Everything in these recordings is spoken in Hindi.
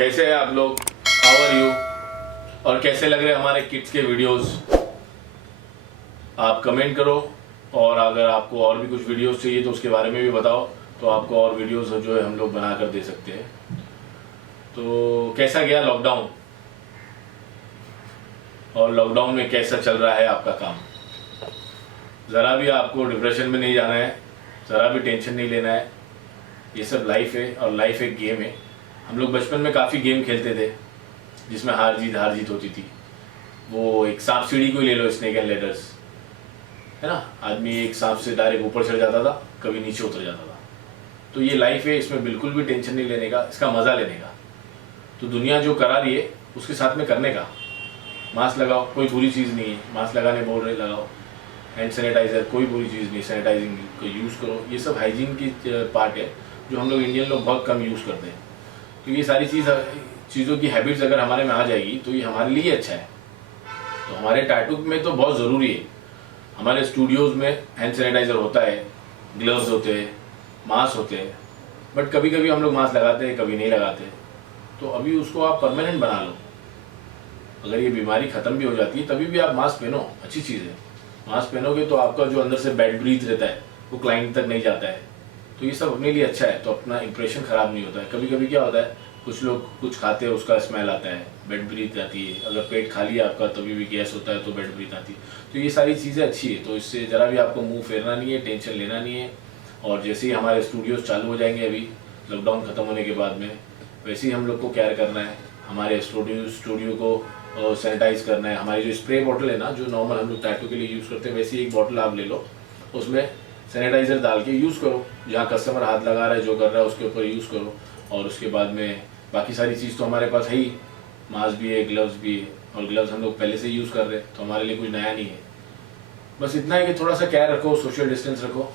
कैसे हैं आप लोग? How are you? और कैसे लग रहे हमारे किड्स के वीडियोस? आप कमेंट करो। और अगर आपको और भी कुछ वीडियोस चाहिए तो उसके बारे में भी बताओ, तो आपको और वीडियोस जो है हम लोग बना कर दे सकते हैं। तो कैसा गया लॉकडाउन, और लॉकडाउन में कैसा चल रहा है आपका काम? ज़रा भी आपको डिप्रेशन में नहीं जाना है, ज़रा भी टेंशन नहीं लेना है। ये सब लाइफ है, और लाइफ एक गेम है। हम लोग बचपन में काफ़ी गेम खेलते थे जिसमें हार जीत होती थी। वो एक सांप सीढ़ी को ही ले लो, स्नेक एंड लेडर्स, है ना। आदमी एक सांप से डायरेक्ट ऊपर चढ़ जाता था, कभी नीचे उतर जाता था। तो ये लाइफ है, इसमें बिल्कुल भी टेंशन नहीं लेने का, इसका मज़ा लेने का। तो दुनिया जो करा रही है उसके साथ में करने का। मास्क लगाओ, कोई बुरी चीज़ नहीं है, मास्क लगाने बोल रहे लगाओ। हैंड सैनिटाइज़र कोई बुरी चीज़ नहीं, सैनिटाइजिंग को यूज़ करो। ये सब हाइजीन की पार्ट है जो हम लोग इंडियन लोग बहुत कम यूज़ करते हैं। तो ये सारी चीज़ों की हैबिट्स अगर हमारे में आ जाएगी तो ये हमारे लिए अच्छा है। तो हमारे टैटू में तो बहुत ज़रूरी है। हमारे स्टूडियोज़ में हैंड सैनिटाइज़र होता है, ग्लव्स होते हैं, मास्क होते हैं, बट कभी कभी हम लोग मास्क लगाते हैं, कभी नहीं लगाते। तो अभी उसको आप परमानेंट बना लो। अगर ये बीमारी ख़त्म भी हो जाती है तभी भी आप मास्क पहनो, अच्छी चीज़ है। मास्क पहनोगे तो आपका जो अंदर से बैड ब्रीथ रहता है वो क्लाइंट तक नहीं जाता है। तो ये सब अपने लिए अच्छा है, तो अपना इंप्रेशन ख़राब नहीं होता है। कभी कभी क्या होता है, कुछ लोग कुछ खाते हैं, उसका स्मेल आता है, बेड ब्रीथ आती है। अगर पेट खाली है आपका तभी भी गैस होता है तो बेड ब्रीथ आती है। तो ये सारी चीज़ें अच्छी है, तो इससे ज़रा भी आपको मुंह फेरना नहीं है, टेंशन लेना नहीं है। और जैसे ही हमारे स्टूडियोज़ चालू हो जाएंगे अभी लॉकडाउन ख़त्म होने के बाद में, वैसे ही हम लोग को केयर करना है। हमारे स्टूडियो को सैनिटाइज़ करना है। हमारी जो स्प्रे बॉटल है ना, जो नॉर्मल हम लोग टैटू के लिए यूज़ करते हैं, वैसी एक बॉटल आप ले लो, उसमें सैनिटाइज़र डाल के यूज़ करो। जहाँ कस्टमर हाथ लगा रहा है, जो कर रहा है उसके ऊपर यूज़ करो। और उसके बाद में बाकी सारी चीज़ तो हमारे पास है ही, मास्क भी है, ग्लव्स भी है, और ग्लव्स हम लोग पहले से यूज़ कर रहे हैं, तो हमारे लिए कुछ नया नहीं है। बस इतना है कि थोड़ा सा केयर रखो, सोशल डिस्टेंस रखो,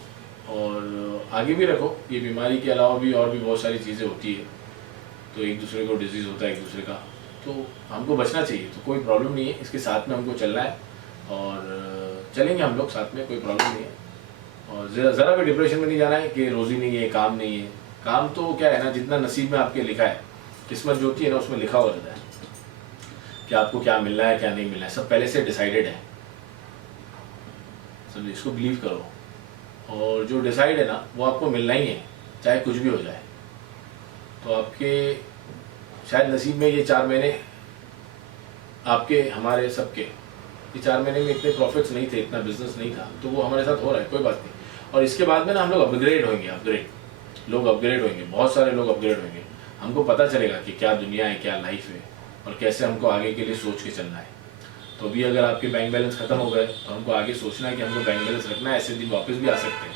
और आगे भी रखो। ये बीमारी के अलावा भी और भी बहुत सारी चीज़ें होती है, तो एक दूसरे को डिजीज़ होता है एक दूसरे का, तो हमको बचना चाहिए। तो कोई प्रॉब्लम नहीं है, इसके साथ में हमको चलना है, और चलेंगे हम लोग साथ में, कोई प्रॉब्लम नहीं है। और ज़रा भी डिप्रेशन में नहीं जाना है कि रोज़ी नहीं है, काम नहीं है। काम तो क्या है ना, जितना नसीब में आपके लिखा है, किस्मत जो होती है ना, उसमें लिखा हुआ रहता है कि आपको क्या मिलना है क्या नहीं मिलना है, सब पहले से डिसाइडेड है। सब इसको बिलीव करो, और जो डिसाइड है ना वो आपको मिलना ही है, चाहे कुछ भी हो जाए। तो आपके शायद नसीब में ये 4 महीने, आपके हमारे सबके, ये 4 महीने में इतने प्रॉफिट्स नहीं थे, इतना बिजनेस नहीं था, तो वो हमारे साथ हो रहा है, कोई बात नहीं। और इसके बाद में ना हम लोग अपग्रेड होंगे, लोग अपग्रेड होंगे, बहुत सारे लोग अपग्रेड होंगे। हमको पता चलेगा कि क्या दुनिया है, क्या लाइफ है, और कैसे हमको आगे के लिए सोच के चलना है। तो अभी अगर आपके बैंक बैलेंस खत्म हो गए तो हमको आगे सोचना है कि हमको बैंक बैलेंस रखना है। ऐसे दिन वापस भी आ सकते हैं,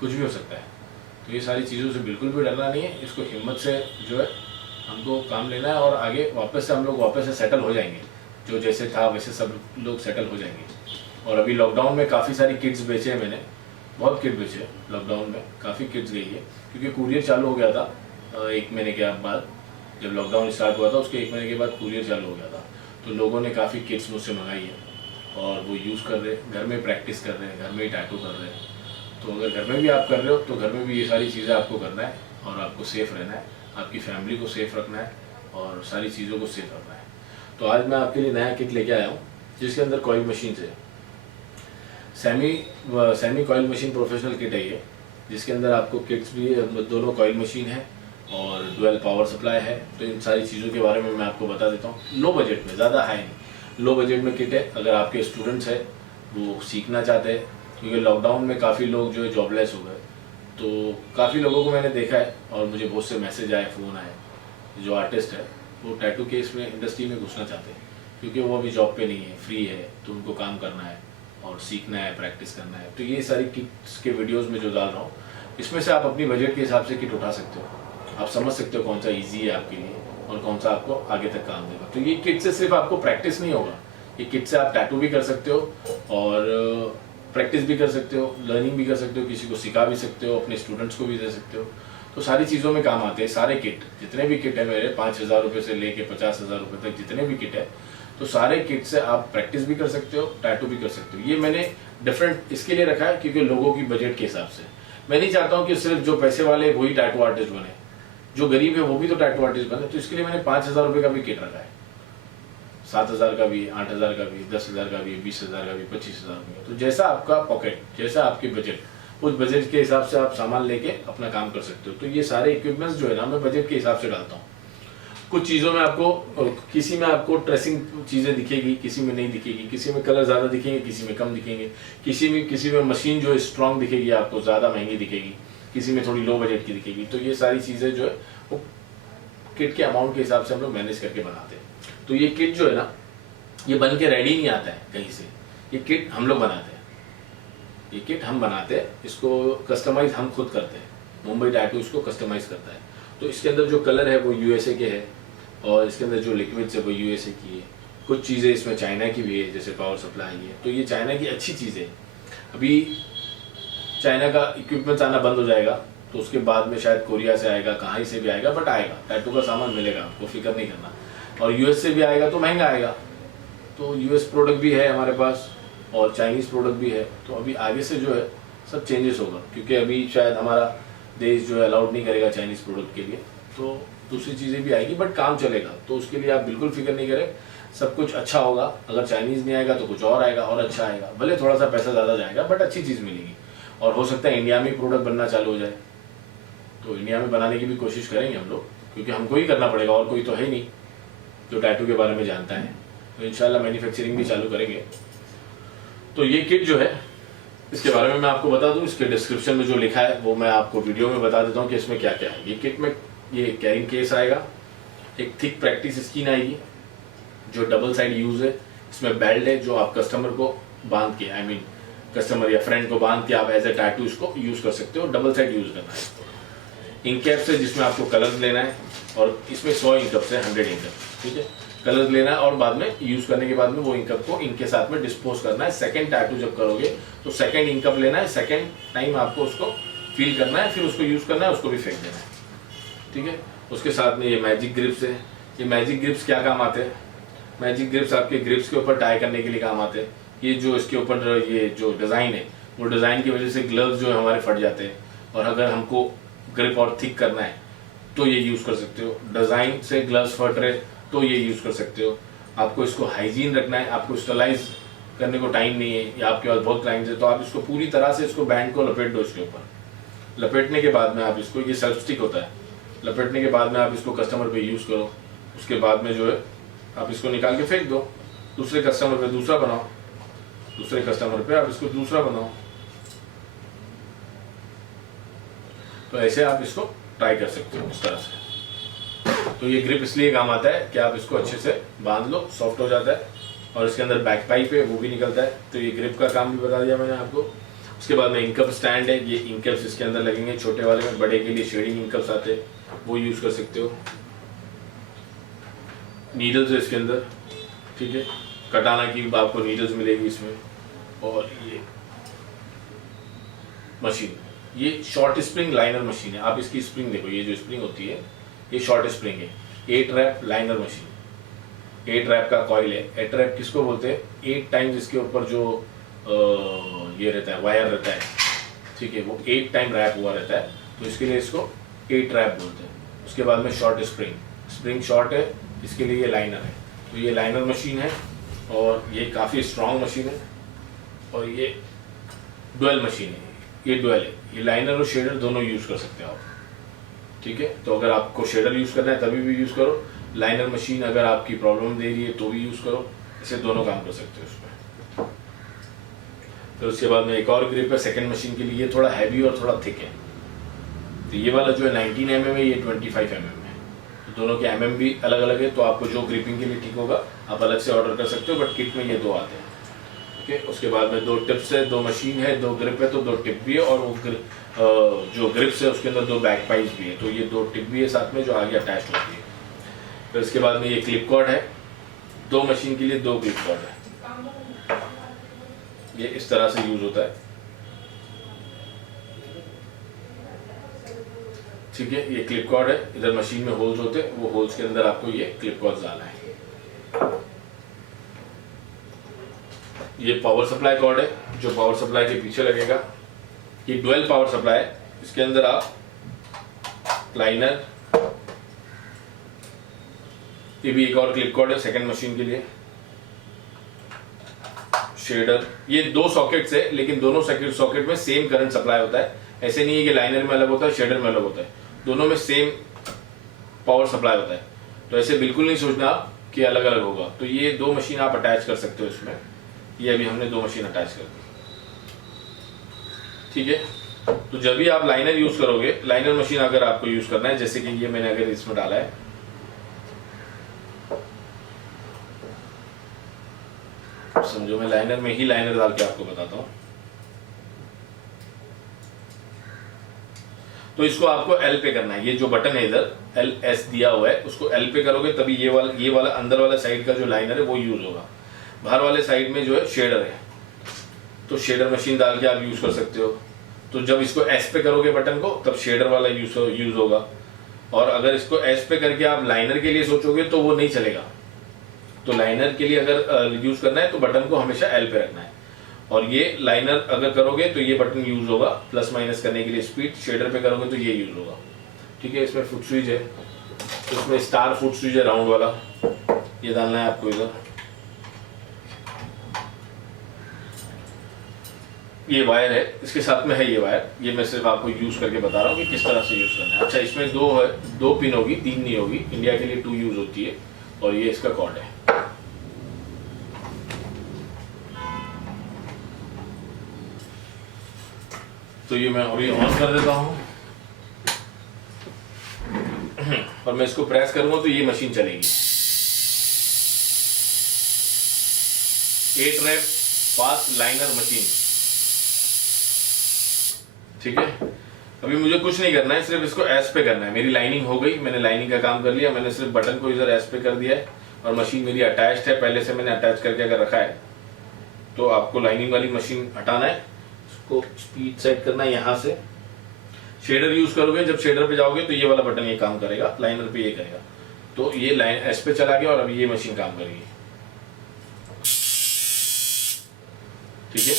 कुछ भी हो सकता है। तो ये सारी चीज़ों से बिल्कुल भी डरना नहीं है, इसको हिम्मत से जो है हमको काम लेना है, और आगे वापस से हम लोग वापस से सेटल हो जाएंगे। जो जैसे था वैसे सब लोग सेटल हो जाएंगे। और अभी लॉकडाउन में काफ़ी सारी किट्स बेचे हैं मैंने, बहुत किट बेचे लॉकडाउन में, काफ़ी किट्स गई है, क्योंकि कुरियर चालू हो गया था 1 महीने के बाद। जब लॉकडाउन स्टार्ट हुआ था उसके 1 महीने के बाद कुरियर चालू हो गया था, तो लोगों ने काफ़ी किट्स मुझसे मंगाई है, और वो यूज़ कर रहे हैं, घर में प्रैक्टिस कर रहे हैं, घर में ही टैटू कर रहे हैं। तो अगर घर में भी आप कर रहे हो तो घर में भी ये सारी चीज़ें आपको करना है, और आपको सेफ़ रहना है, आपकी फैमिली को सेफ़ रखना है, और सारी चीज़ों को सेफ़ रखना है। तो आज मैं आपके लिए नया किट लेके आया हूँ, जिसके अंदर कॉइल मशीन है। Semi coil machine professional kit है ये, जिसके अंदर आपको किट्स भी, दोनों कॉइल मशीन है और डुअल पावर सप्लाई है। तो इन सारी चीज़ों के बारे में मैं आपको बता देता हूँ। लो बजट में, ज़्यादा हाई नहीं, लो बजट में किट है। अगर आपके स्टूडेंट्स हैं, वो सीखना चाहते हैं, क्योंकि लॉकडाउन में काफ़ी लोग जो है जॉबलेस हो गए, तो काफ़ी लोगों को मैंने देखा है, और मुझे बहुत से मैसेज आए, फ़ोन आए। जो आर्टिस्ट है वो टैटू के इसमें इंडस्ट्री में घुसना चाहते हैं, क्योंकि वो अभी जॉब पे नहीं है, फ्री है, तो उनको काम करना है और सीखना है, प्रैक्टिस करना है। तो ये सारी किट्स के वीडियोस में जो डाल रहा हूँ, इसमें से आप अपनी बजट के हिसाब से किट उठा सकते हो। आप समझ सकते हो कौन सा इजी है आपके लिए और कौन सा आपको आगे तक काम देगा। तो ये किट से सिर्फ आपको प्रैक्टिस नहीं होगा, ये किट से आप टैटू भी कर सकते हो, और प्रैक्टिस भी कर सकते हो, लर्निंग भी कर सकते हो, किसी को सिखा भी सकते हो, अपने स्टूडेंट्स को भी दे सकते हो। तो सारी चीज़ों में काम आते हैं सारे किट। जितने भी किट है मेरे, 5,000 रुपये से लेके 50,000 रुपये तक जितने भी किट है, तो सारे किट से आप प्रैक्टिस भी कर सकते हो, टैटू भी कर सकते हो। ये मैंने डिफरेंट इसके लिए रखा है क्योंकि लोगों की बजट के हिसाब से। मैं नहीं चाहता हूँ कि सिर्फ जो पैसे वाले वही टैटू आर्टिस्ट बने। जो गरीब है वो भी तो टैटू आर्टिस्ट बने। तो इसके लिए मैंने 5,000 रुपये का भी किट रखा है, 7,000 का भी, 8,000 का भी, 10,000 का भी, 20,000 का भी, 25,000 का। तो जैसा आपका पॉकेट, जैसा आपकी बजट, उस बजट के हिसाब से आप सामान लेके अपना काम कर सकते हो। तो ये सारे इक्विपमेंट्स जो है ना मैं बजट के हिसाब से डालता हूँ। कुछ चीज़ों में आपको, किसी में आपको ट्रेसिंग चीज़ें दिखेगी, किसी में नहीं दिखेगी, किसी में कलर ज़्यादा दिखेंगे, किसी में कम दिखेंगे, किसी में मशीन जो है स्ट्रॉन्ग दिखेगी आपको, ज़्यादा महंगी दिखेगी, किसी में थोड़ी लो बजट की दिखेगी। तो ये सारी चीज़ें जो है वो किट के अमाउंट के हिसाब से हम लोग मैनेज करके बनाते हैं। तो ये किट जो है ना, ये बन के रेडी नहीं आता है कहीं से, ये किट हम लोग बनाते हैं। ये किट हम बनाते हैं, इसको कस्टमाइज हम खुद करते हैं। मुंबई टैटू इसको कस्टमाइज करता है। तो इसके अंदर जो कलर है वो यूएसए के है, और इसके अंदर जो लिक्विड्स है वो यूएसए की है। कुछ चीज़ें इसमें चाइना की भी है, जैसे पावर सप्लाई है। तो ये चाइना की अच्छी चीज़ है। अभी चाइना का इक्विपमेंट्स आना बंद हो जाएगा, तो उसके बाद में शायद कोरिया से आएगा, कहाँ ही से भी आएगा, बट आएगा, टैटू का सामान मिलेगा, आपको फिक्र नहीं करना। और यूएस से भी आएगा तो महंगा आएगा। तो यूएस प्रोडक्ट भी है हमारे पास और चाइनीज़ प्रोडक्ट भी है। तो अभी आगे से जो है सब चेंजेस होगा, क्योंकि अभी शायद हमारा देश जो है अलाउड नहीं करेगा चाइनीज़ प्रोडक्ट के लिए। तो दूसरी चीज़ें भी आएगी, बट काम चलेगा। तो उसके लिए आप बिल्कुल फिक्र नहीं करें, सब कुछ अच्छा होगा। अगर चाइनीज़ नहीं आएगा तो कुछ और आएगा और अच्छा आएगा, भले थोड़ा सा पैसा ज़्यादा जाएगा, बट अच्छी चीज़ मिलेगी। और हो सकता है इंडिया में प्रोडक्ट बनना चालू हो जाए, तो इंडिया में बनाने की भी कोशिश करेंगे हम लोग, क्योंकि हमको ही करना पड़ेगा, और कोई तो है नहीं जो टैटू के बारे में जानता है। तो इंशाल्लाह मैन्युफैक्चरिंग भी चालू करेंगे। तो ये किट जो है, इसके बारे में मैं आपको बता दूं, इसके डिस्क्रिप्शन में जो लिखा है वो मैं आपको वीडियो में बता देता हूँ कि इसमें क्या क्या है। ये किट में ये कैरिंग केस आएगा, एक थिक प्रैक्टिस स्किन आएगी जो डबल साइड यूज है। इसमें बेल्ट है जो आप कस्टमर को बांध के, कस्टमर या फ्रेंड को बांध के आप एज ए टैटू इसको यूज कर सकते हो। डबल साइड यूज करना है। इंक कैप्स है जिसमें आपको कलर लेना है, और इसमें 100 इंक कप्स है, 100 इंक कप, ठीक है। कलर लेना है और बाद में यूज करने के बाद में वो इंक कप को इनके साथ में डिस्पोज करना है। सेकंड टैटू जब करोगे तो सेकंड इंक कप लेना है, सेकंड टाइम आपको उसको फील करना है, फिर उसको यूज करना है, उसको भी फेंक देना है, ठीक है। उसके साथ में ये मैजिक ग्रिप्स है। ये मैजिक ग्रिप्स क्या काम आते हैं? मैजिक ग्रिप्स आपके ग्रिप्स के ऊपर टाई करने के लिए काम आते हैं। ये जो इसके ऊपर ये जो डिज़ाइन है, वो डिज़ाइन की वजह से ग्लव्स जो है हमारे फट जाते हैं, और अगर हमको ग्रिप और थिक करना है तो ये यूज़ कर सकते हो। डिज़ाइन से ग्लव्स फट रहे तो ये यूज़ कर सकते हो। आपको इसको हाइजीन रखना है, आपको स्टरलाइज करने को टाइम नहीं है, या आपके पास बहुत क्लाइंट्स है, तो आप इसको पूरी तरह से इसको बैंड को लपेट दो इसके ऊपर। लपेटने के बाद में आप इसको, ये सेल्फ स्टिक होता है, लपेटने के बाद में आप इसको कस्टमर पे यूज़ करो। उसके बाद में जो है आप इसको निकाल के फेंक दो, दूसरे कस्टमर पे दूसरा बनाओ, दूसरे कस्टमर पे आप इसको दूसरा बनाओ। तो ऐसे आप इसको ट्राई कर सकते हो इस तरह से। तो ये ग्रिप इसलिए काम आता है कि आप इसको अच्छे से बांध लो, सॉफ्ट हो जाता है, और इसके अंदर बैक पाइप है वो भी निकलता है। तो ये ग्रिप का काम भी बता दिया मैंने आपको। उसके बाद में इंकप स्टैंड है, ये इंकप्स इसके अंदर लगेंगे, छोटे वाले में, बड़े के लिए शेडिंग इंकप्स आते हैं, वो यूज़ कर सकते हो। नीडल्स है इसके अंदर, ठीक है, कटाना की आपको नीडल्स मिलेगी इसमें। और ये मशीन, ये शॉर्ट स्प्रिंग लाइनर मशीन है। आप इसकी स्प्रिंग देखो, ये जो स्प्रिंग होती है ये शॉर्ट स्प्रिंग है। 8 रैप लाइनर मशीन, 8 रैप का कॉइल है। 8 रैप किसको बोलते हैं? 8 टाइम्स इसके ऊपर जो ये रहता है, वायर रहता है, ठीक है, वो 8 टाइम रैप हुआ रहता है, तो इसके लिए इसको 8 रैप बोलते हैं। उसके बाद में शॉर्ट स्प्रिंग, स्प्रिंग शॉर्ट है, इसके लिए ये लाइनर है। तो ये लाइनर मशीन है, और ये काफ़ी स्ट्रॉन्ग मशीन है, और ये डुअल मशीन है। ये डुअल है, ये लाइनर और शेडर दोनों यूज़ कर सकते हो आप, ठीक है। तो अगर आपको शेडर यूज़ करना है तभी भी यूज़ करो, लाइनर मशीन अगर आपकी प्रॉब्लम दे रही है तो भी यूज़ करो, इसे दोनों काम कर सकते हो उसमें। फिर उसके बाद में एक और ग्रिप है सेकंड मशीन के लिए, ये थोड़ा हैवी और थोड़ा थिक है। तो ये वाला जो है 19 mm है, ये 25 mm है। तो दोनों के mm भी अलग अलग है, तो आपको जो ग्रिपिंग के लिए ठीक होगा आप अलग से ऑर्डर कर सकते हो, बट किट में ये 2 आते हैं, ठीक है। उसके बाद में 2 टिप्स है, 2 मशीन है, 2 ग्रिप है, तो 2 टिप भी है, और वो जो ग्रिप्स है उसके अंदर 2 बैक पाइप्स भी है, तो ये 2 टिप भी है साथ में जो आगे अटैच होती है। फिर उसके बाद में ये क्लिप कॉर्ड है, 2 मशीन के लिए 2 क्लिप कॉर्ड है, ये इस तरह से यूज होता है, ठीक है। ये क्लिप कॉर्ड है, इधर मशीन में होल्स होते हैं, वो होल्स के अंदर आपको ये क्लिप कॉर्ड डालना है। ये पावर सप्लाई कॉर्ड है जो पावर सप्लाई के पीछे लगेगा। ये डुअल पावर सप्लाई है, इसके अंदर आप लाइनर ये भी एक और क्लिप कॉर्ड है सेकंड मशीन के लिए। शेडर, ये 2 सॉकेट्स है लेकिन दोनों सॉकेट में सेम करंट सप्लाई होता है। ऐसे नहीं है कि लाइनर में अलग होता है शेडर में अलग होता है, दोनों में सेम पावर सप्लाई होता है। तो ऐसे बिल्कुल नहीं सोचना कि अलग अलग होगा। तो ये 2 मशीन आप अटैच कर सकते हो इसमें। ये अभी हमने 2 मशीन अटैच कर दी, ठीक है। तो जब भी आप लाइनर यूज करोगे, लाइनर मशीन अगर आपको यूज करना है, जैसे कि ये मैंने अगर इसमें डाला है, समझो मैं लाइनर में ही लाइनर डाल के आपको बताता हूं। तो इसको आपको एल पे करना है। ये जो बटन है इधर एल एस दिया हुआ है, उसको एल पे करोगे तभी ये वाला अंदर वाला साइड का जो लाइनर है वो यूज होगा। बाहर वाले साइड में जो है शेडर है, तो शेडर मशीन डाल के आप यूज कर सकते हो। तो जब इसको एस पे करोगे बटन को, तब शेडर वाला यूज होगा। और अगर इसको एस पे करके आप लाइनर के लिए सोचोगे तो वो नहीं चलेगा। तो लाइनर के लिए अगर यूज करना है तो बटन को हमेशा एल पे रखना है। और ये लाइनर अगर करोगे तो ये बटन यूज होगा प्लस माइनस करने के लिए स्पीड। शेडर पे करोगे तो ये यूज होगा, ठीक है। इसमें फुट स्विच है, तो इसमें स्टार फुट स्विच है राउंड वाला, ये डालना है आपको इधर। ये वायर है, इसके साथ में है ये वायर। ये मैं सिर्फ आपको यूज करके बता रहा हूँ कि किस तरह से यूज करना है। अच्छा, इसमें 2 है, 2 पिन होगी, 3 नहीं होगी। इंडिया के लिए 2 यूज होती है। और ये इसका कॉर्ड है। तो ये मैं अभी ऑन कर देता हूं और मैं इसको प्रेस करूंगा तो ये मशीन चलेगी। 8 रैप फास्ट लाइनर मशीन, ठीक है। अभी मुझे कुछ नहीं करना है, सिर्फ इसको एस पे करना है। मेरी लाइनिंग हो गई, मैंने लाइनिंग का काम कर लिया। मैंने सिर्फ बटन को इधर एस पे कर दिया है और मशीन मेरी अटैच्ड है। पहले से मैंने अटैच करके अगर रखा है तो आपको लाइनिंग वाली मशीन हटाना है, उसको स्पीड सेट करना है यहाँ से। शेडर यूज करोगे, जब शेडर पे जाओगे तो ये वाला बटन ये काम करेगा, लाइनर पे ये करेगा। तो ये लाइन एस पे चला गया और अभी ये मशीन काम करेगी, ठीक है।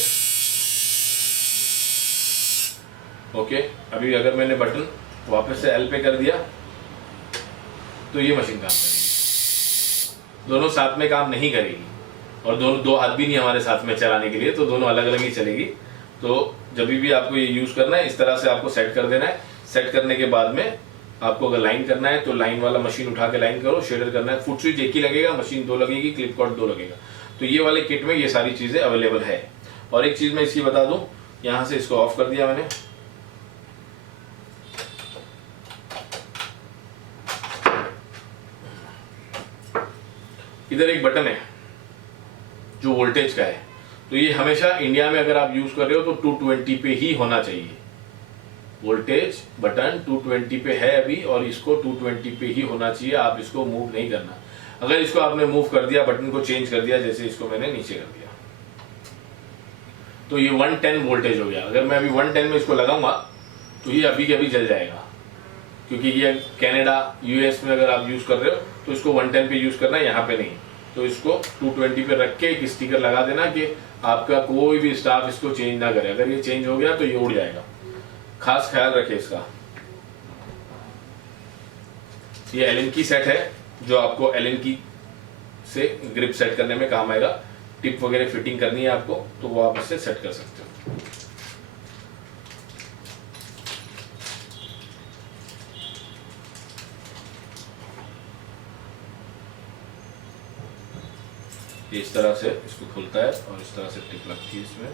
ओके, अभी अगर मैंने बटन वापस से एल पे कर दिया तो ये मशीन काम करेगी। दोनों साथ में काम नहीं करेगी और दोनों 2 हाथ भी नहीं हमारे साथ में चलाने के लिए, तो दोनों अलग अलग ही चलेगी। तो जब भी आपको ये यूज करना है, इस तरह से आपको सेट कर देना है। सेट करने के बाद में आपको अगर लाइन करना है तो लाइन वाला मशीन उठा के लाइन करो। शेडर करना है, फुट स्विच एक ही लगेगा, मशीन 2 लगेगी, क्लिप कॉर्ड 2 लगेगा। तो ये वाले किट में ये सारी चीजें अवेलेबल है। और एक चीज मैं इसकी बता दूं, यहां से इसको ऑफ कर दिया मैंने। इधर एक बटन है जो वोल्टेज का है, तो ये हमेशा इंडिया में अगर आप यूज कर रहे हो तो 220 पे ही होना चाहिए। वोल्टेज बटन 220 पे है अभी और इसको 220 पे ही होना चाहिए। आप इसको मूव नहीं करना। अगर इसको आपने मूव कर दिया, बटन को चेंज कर दिया, जैसे इसको मैंने नीचे कर दिया, तो ये 110 वोल्टेज हो गया। अगर मैं अभी 110 में इसको लगाऊंगा तो ये अभी के अभी जल जाएगा, क्योंकि ये कनाडा यूएस में अगर आप यूज कर रहे हो तो इसको 110 पे यूज करना है, यहाँ पे नहीं। तो इसको 220 पे रख के एक स्टिकर लगा देना कि आपका कोई भी स्टाफ इसको चेंज ना करे। अगर ये चेंज हो गया तो ये उड़ जाएगा, खास ख्याल रखें इसका। ये एलन की सेट है जो आपको एलन की से ग्रिप सेट करने में काम आएगा। टिप वगैरह फिटिंग करनी है आपको तो वो आप इससे सेट कर सकते हो। इस तरह से इसको खुलता है और इस तरह से टिप लगती है इसमें।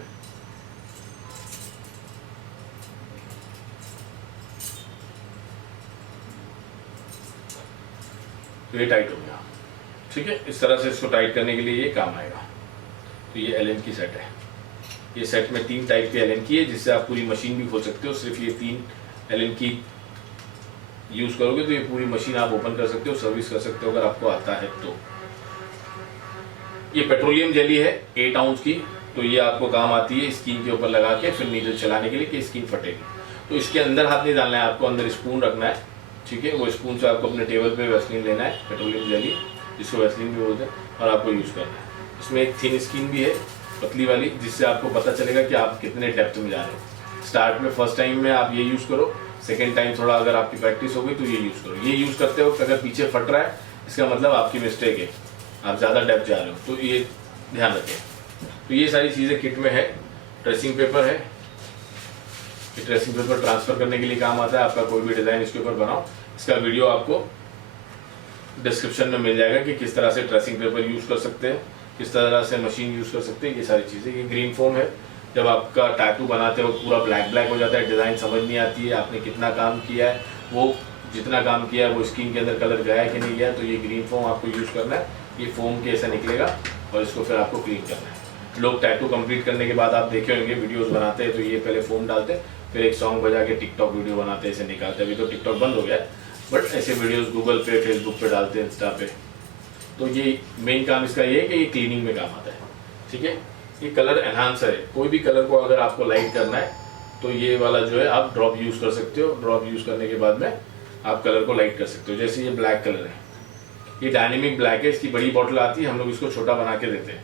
तो ये टाइट हो गया, ठीक है। इस तरह से इसको टाइट करने के लिए ये काम आएगा। तो ये एलन की सेट है। ये सेट में 3 टाइप के एलन की है, जिससे आप पूरी मशीन भी खोल सकते हो। सिर्फ ये 3 एलन की यूज करोगे तो ये पूरी मशीन आप ओपन कर सकते हो, सर्विस कर सकते हो अगर आपको आता है तो। ये पेट्रोलियम जेली है 8 आउंस की, तो ये आपको काम आती है स्किन के ऊपर लगा के फिर नीडल चलाने के लिए कि स्किन फटेगी। तो इसके अंदर हाथ नहीं डालना है आपको, अंदर स्पून रखना है, ठीक है। वो स्पून से आपको अपने टेबल पे वैसलीन लेना है, पेट्रोलियम जेली जिसको वैसलीन भी बोलते हैं, और आपको यूज करना है। इसमें एक थिन स्किन भी है, पतली वाली, जिससे आपको पता चलेगा कि आप कितने डेप्थ में जा रहे हो। स्टार्ट में फर्स्ट टाइम में आप ये यूज करो, सेकेंड टाइम थोड़ा अगर आपकी प्रैक्टिस हो गई तो ये यूज करो। ये यूज करते वक्त अगर पीछे फट रहा है इसका मतलब आपकी मिस्टेक है, आप ज़्यादा डेप्थ जा रहे हो, तो ये ध्यान रखें। तो ये सारी चीज़ें किट में है। ट्रेसिंग पेपर है, ये ट्रेसिंग पेपर ट्रांसफ़र करने के लिए काम आता है। आपका कोई भी डिज़ाइन इसके ऊपर बनाओ, इसका वीडियो आपको डिस्क्रिप्शन में मिल जाएगा कि किस तरह से ट्रेसिंग पेपर यूज़ कर सकते हैं, किस तरह से मशीन यूज़ कर सकते हैं, ये सारी चीज़ें। ये ग्रीन फोम है, जब आपका टैटू बनाते हो पूरा ब्लैक ब्लैक हो जाता है, डिज़ाइन समझ नहीं आती है, आपने कितना काम किया है, वो जितना काम किया है वो स्किन के अंदर कलर गया है कि नहीं गया, तो ये ग्रीन फोम आपको यूज़ करना है। ये फोम कैसे निकलेगा और इसको फिर आपको क्लीन करना है। लोग टैटू कंप्लीट करने के बाद आप देखे होंगे वीडियोस बनाते हैं तो ये पहले फोम डालते हैं, फिर एक सॉन्ग बजा के टिकटॉक वीडियो बनाते हैं, ऐसे निकालते हैं। अभी तो टिकटॉक बंद हो गया है, बट ऐसे वीडियोस गूगल पे, फेसबुक पे डालते हैं, इंस्टा पे। तो ये मेन काम इसका ये है कि ये क्लीनिंग में काम आता है, ठीक है। ये कलर एनहांसर है, कोई भी कलर को अगर आपको लाइट करना है तो ये वाला जो है आप ड्रॉप यूज़ कर सकते हो। ड्रॉप यूज़ करने के बाद में आप कलर को लाइट कर सकते हो। जैसे ये ब्लैक कलर है, ये डायनेमिक ब्लैक है, इसकी बड़ी बॉटल आती है, हम लोग इसको छोटा बना के देते हैं।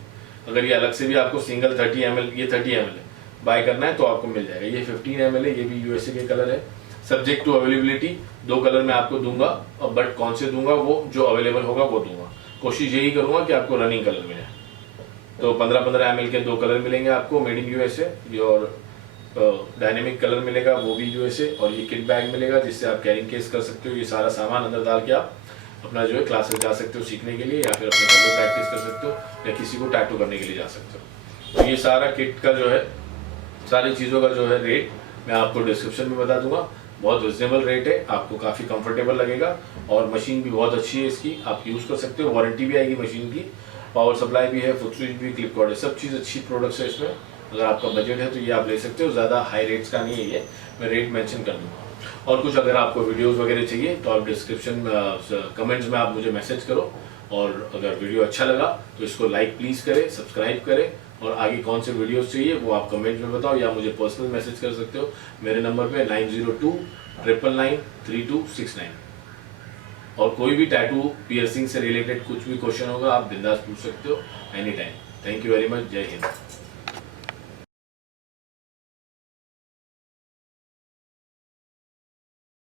अगर ये अलग से भी आपको सिंगल 30 ml, ये 30 ml है, बाय करना है तो आपको मिल जाएगा। ये 15 ml है, ये भी यूएसए के कलर है। सब्जेक्ट टू अवेलेबिलिटी, 2 कलर मैं आपको दूंगा, और बट कौन से दूंगा, वो जो अवेलेबल होगा वो दूंगा। कोशिश यही करूंगा कि आपको रनिंग कलर मिले। तो 15-15 ml के 2 कलर मिलेंगे आपको, मेड इन यूएसए। और डायनेमिक कलर मिलेगा, वो भी यूएसए। और ये किट बैग मिलेगा जिससे आप कैरिंग केस कर सकते हो। ये सारा सामान अंदर डाल के आप अपना जो है क्लासेस जा सकते हो सीखने के लिए, या फिर अपने घर में प्रैक्टिस कर सकते हो, या किसी को टैटू करने के लिए जा सकते हो। तो ये सारा किट का जो है, सारी चीज़ों का जो है रेट मैं आपको डिस्क्रिप्शन में बता दूंगा। बहुत रिजनेबल रेट है, आपको काफ़ी कंफर्टेबल लगेगा, और मशीन भी बहुत अच्छी है इसकी, आप यूज़ कर सकते हो। वारंटी भी आएगी मशीन की, पावर सप्लाई भी है, फुट स्विच भी, क्लिप कॉर्ड है, सब चीज़ अच्छी प्रोडक्ट्स है इसमें। अगर आपका बजट है तो ये आप ले सकते हो। ज़्यादा हाई रेट्स का नहीं है ये, मैं रेट मेंशन कर दूंगा। और कुछ अगर आपको वीडियोस वगैरह चाहिए तो आप डिस्क्रिप्शन कमेंट्स में आप मुझे मैसेज करो। और अगर वीडियो अच्छा लगा तो इसको लाइक प्लीज़ करें, सब्सक्राइब करें, और आगे कौन से वीडियोस चाहिए वो आप कमेंट में बताओ, या मुझे पर्सनल मैसेज कर सकते हो मेरे नंबर पे 9029993269। और कोई भी टैटू पियर्सिंग से रिलेटेड कुछ भी क्वेश्चन होगा आप बिंदास पूछ सकते हो any time. Thank you very much. जय हिंद।